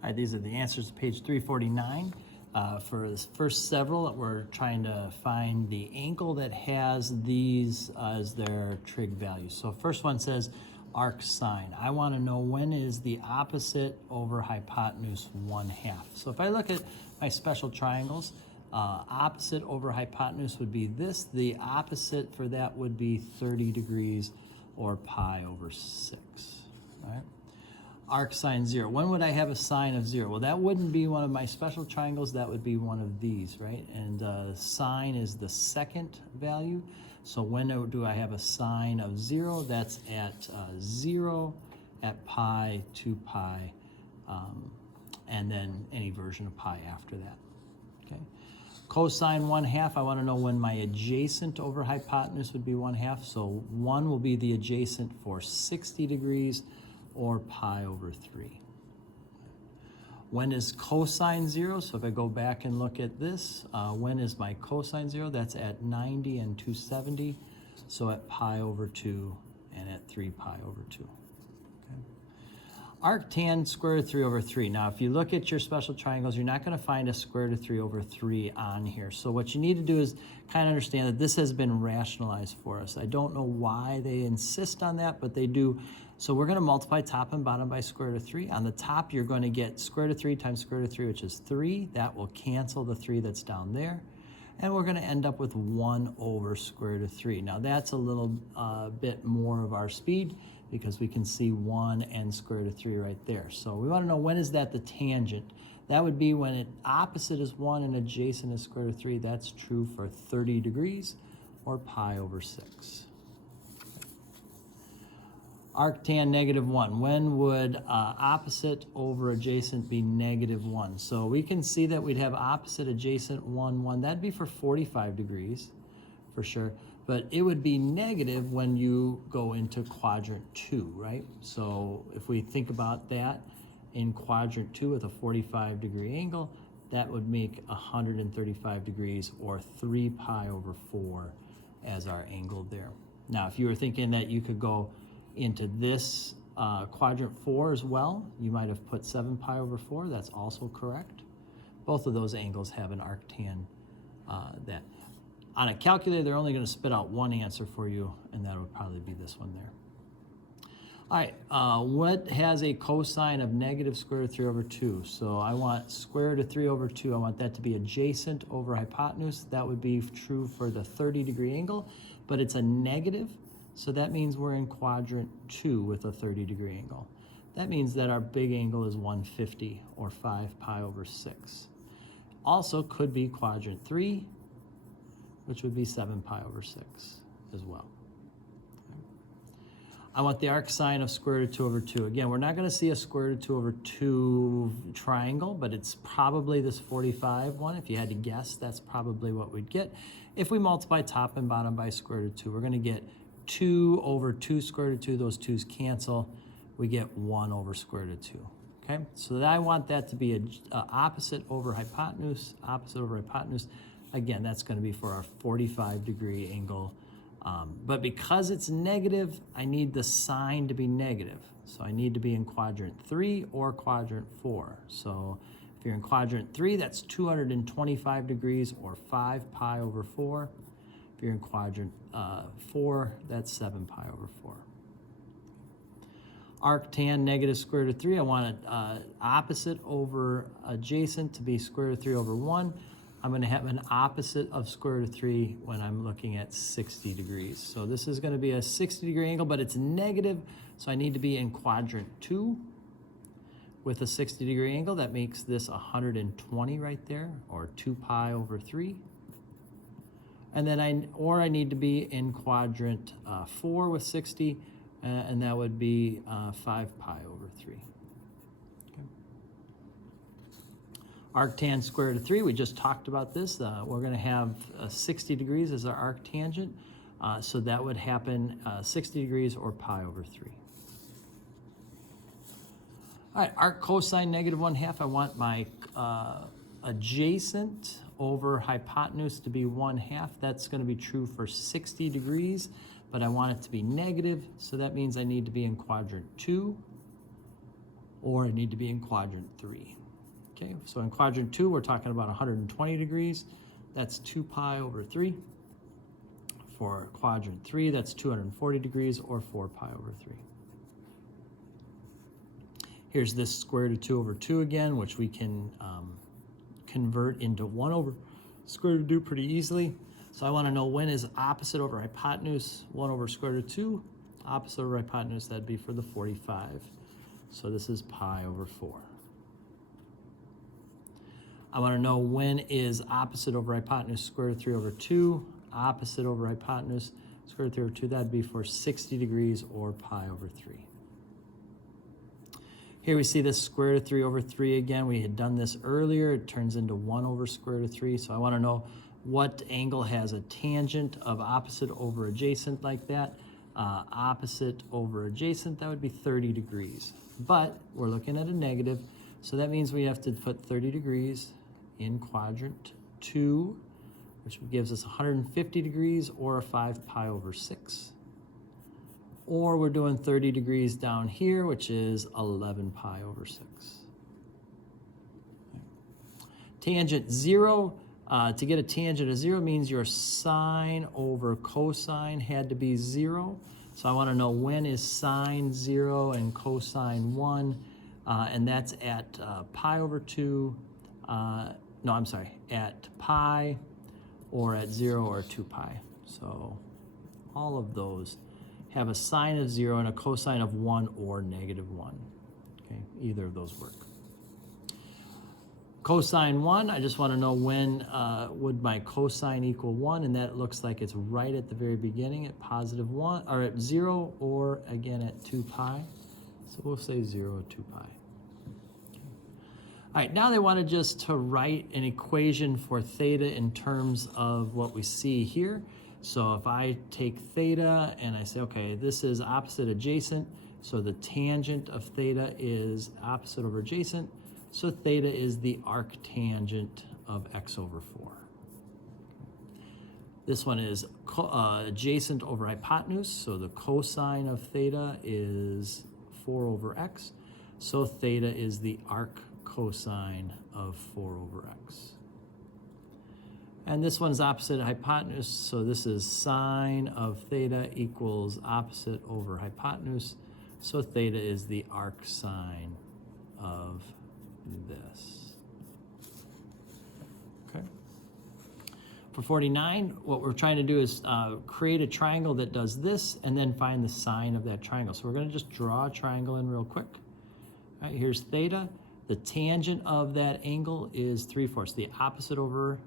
All right, these are the answers to page 349. For the first several, we're trying to find the angle that has these as their trig values. So first one says arc sine. I want to know when is the opposite over hypotenuse 1/2. So if I look at my special triangles, opposite over hypotenuse would be this. The opposite for that would be 30 degrees or pi over 6, all right? Arc sine 0. When would I have a sine of 0? Well, that wouldn't be one of my special triangles. That would be one of these, right? And sine is the second value. So when do I have a sine of 0? That's at 0, at pi, 2 pi, and then any version of pi after that, okay? Cosine 1/2, I want to know when my adjacent over hypotenuse would be 1/2. So 1 will be the adjacent for 60 degrees, or pi over 3. When is cosine 0? So if I go back and look at this, when is my cosine 0? That's at 90 and 270, so at pi over 2 and at 3 pi over 2. Okay. Arctan square root of 3 over 3. Now, if you look at your special triangles, you're not going to find a square root of 3 over 3 on here. So what you need to do is kind of understand that this has been rationalized for us. I don't know why they insist on that, but they do. So we're going to multiply top and bottom by square root of 3. On the top, you're going to get square root of 3 times square root of 3, which is 3. That will cancel the 3 that's down there. And we're going to end up with 1 over square root of 3. Now, that's a little bit more of our speed because we can see 1 and square root of 3 right there. So we want to know, when is that the tangent? That would be when opposite is 1 and adjacent is square root of 3. That's true for 30 degrees or pi over 6. Arctan -1. When would opposite over adjacent be -1? So we can see that we'd have opposite adjacent 1, 1. That'd be for 45 degrees for sure. But it would be negative when you go into quadrant 2, right? So if we think about that in quadrant 2 with a 45-degree angle, that would make 135 degrees or 3 pi over 4 as our angle there. Now, if you were thinking that you could go into this quadrant 4 as well, you might have put 7 pi over 4. That's also correct. Both of those angles have an arctan that. On a calculator, they're only going to spit out one answer for you, and that would probably be this one there. All right, what has a cosine of negative square root of 3 over 2? So I want square root of 3 over 2. I want that to be adjacent over hypotenuse. That would be true for the 30-degree angle, but it's a negative, so that means we're in quadrant 2 with a 30-degree angle. That means that our big angle is 150, or 5 pi over 6. Also could be quadrant 3, which would be 7 pi over 6 as well. Okay. I want the arc sine of square root of 2 over 2. Again, we're not going to see a square root of 2 over 2 triangle, but it's probably this 45 one. If you had to guess, that's probably what we'd get. If we multiply top and bottom by square root of 2, we're going to get 2 over 2 square root of 2. Those 2's cancel. We get 1 over square root of 2. Okay, so I want that to be a opposite over hypotenuse, opposite over hypotenuse. Again, that's going to be for our 45-degree angle. But because it's negative, I need the sign to be negative. So I need to be in quadrant 3 or quadrant 4. So if you're in quadrant 3, that's 225 degrees or 5 pi over 4. If you're in quadrant 4, that's 7 pi over 4. Arctan negative square root of 3, I want it opposite over adjacent to be square root of 3 over 1. I'm going to have an opposite of square root of 3 when I'm looking at 60 degrees. So this is going to be a 60-degree angle, but it's negative, so I need to be in quadrant 2 with a 60-degree angle. That makes this 120 right there, or 2 pi over 3. And then I need to be in quadrant 4 with 60, and that would be 5 pi over 3. Arctan square root of 3, we just talked about this. We're going to have 60 degrees as our arctangent, so that would happen 60 degrees or pi over 3. All right, arc cosine -1/2, I want my adjacent over hypotenuse to be 1/2. That's going to be true for 60 degrees, but I want it to be negative, so that means I need to be in quadrant 2 or I need to be in quadrant 3. Okay, so in quadrant 2, we're talking about 120 degrees. That's 2 pi over 3. For quadrant 3, that's 240 degrees, or 4 pi over 3. Here's this square root of 2 over 2 again, which we can convert into 1 over square root of 2 pretty easily. So I want to know when is opposite over hypotenuse 1 over square root of 2. Opposite over hypotenuse, that'd be for the 45. So this is pi over 4. I want to know when is opposite over hypotenuse square root of 3 over 2. Opposite over hypotenuse square root of 3 over 2, that'd be for 60 degrees, or pi over 3. Here we see this square root of 3 over 3 again. We had done this earlier. It turns into 1 over square root of 3. So I want to know what angle has a tangent of opposite over adjacent like that. Opposite over adjacent, that would be 30 degrees. But we're looking at a negative, so that means we have to put 30 degrees in quadrant 2, which gives us 150 degrees, or a 5 pi over 6. Or we're doing 30 degrees down here, which is 11 pi over 6. Tangent 0, to get a tangent of 0 means your sine over cosine had to be 0. So I want to know when is sine 0 and cosine 1, and that's at pi over 2, no, I'm sorry, at pi, or at 0, or 2 pi. So all of those have a sine of 0 and a cosine of 1 or negative 1. Okay, either of those work. Cosine 1, I just want to know when would my cosine equal 1, and that looks like it's right at the very beginning at positive 1, or at 0, or again at 2 pi. So we'll say 0, 2 pi. Okay. All right, now they wanted just to write an equation for theta in terms of what we see here. So if I take theta and I say, okay, this is opposite adjacent, so the tangent of theta is opposite over adjacent, so theta is the arctangent of x over 4. This one is adjacent over hypotenuse, so the cosine of theta is 4 over x, so theta is the arc cosine of 4 over x. And this one's opposite hypotenuse, so this is sine of theta equals opposite over hypotenuse, so theta is the arc sine of this. Okay. For 49, what we're trying to do is create a triangle that does this and then find the sine of that triangle. So we're going to just draw a triangle in real quick. All right, here's theta. The tangent of that angle is 3/4. The opposite over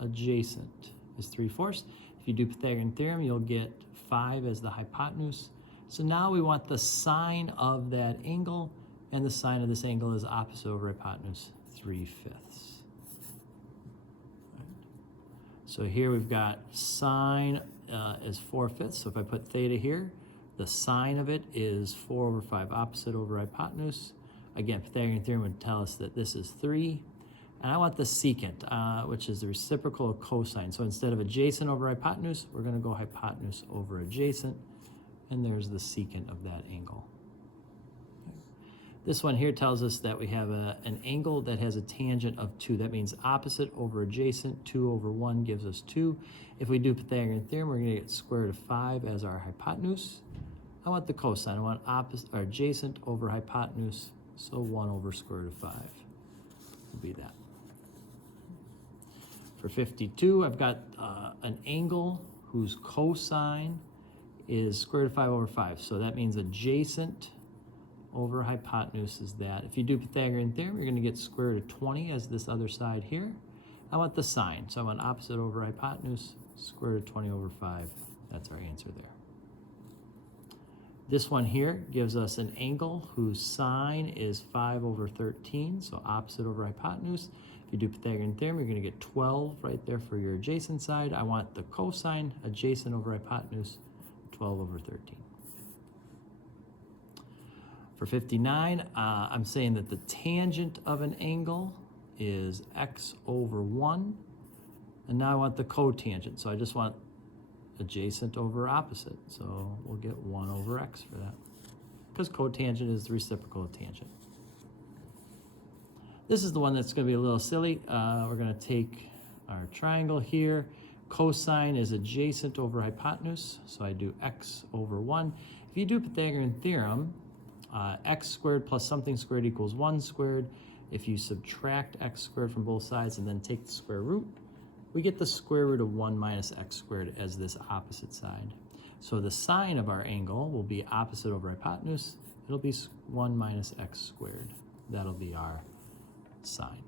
adjacent is 3/4. If you do Pythagorean theorem, you'll get 5 as the hypotenuse. So now we want the sine of that angle, and the sine of this angle is opposite over hypotenuse, 3/5. Right. So here we've got sine is 4/5. So if I put theta here, the sine of it is 4 over 5, opposite over hypotenuse. Again, Pythagorean theorem would tell us that this is 3. And I want the secant, which is the reciprocal of cosine. So instead of adjacent over hypotenuse, we're going to go hypotenuse over adjacent. And there's the secant of that angle. Okay. This one here tells us that we have an angle that has a tangent of 2. That means opposite over adjacent, 2 over 1 gives us 2. If we do Pythagorean theorem, we're going to get square root of 5 as our hypotenuse. I want the cosine. I want opposite or adjacent over hypotenuse, so 1 over square root of 5 will be that. For 52, I've got an angle whose cosine is square root of 5 over 5. So that means adjacent over hypotenuse is that. If you do Pythagorean theorem, you're going to get square root of 20 as this other side here. I want the sine. So I want opposite over hypotenuse, square root of 20 over 5. That's our answer there. This one here gives us an angle whose sine is 5 over 13, so opposite over hypotenuse. If you do Pythagorean theorem, you're going to get 12 right there for your adjacent side. I want the cosine, adjacent over hypotenuse, 12 over 13. For 59, I'm saying that the tangent of an angle is x over 1. And now I want the cotangent, so I just want adjacent over opposite. So we'll get 1 over x for that, because cotangent is the reciprocal of tangent. This is the one that's going to be a little silly. We're going to take our triangle here. Cosine is adjacent over hypotenuse, so I do x over 1. If you do Pythagorean theorem, x squared plus something squared equals 1 squared. If you subtract x squared from both sides and then take the square root, we get the square root of 1 minus x squared as this opposite side. So the sine of our angle will be opposite over hypotenuse. It'll be 1 minus x squared. That'll be our sine.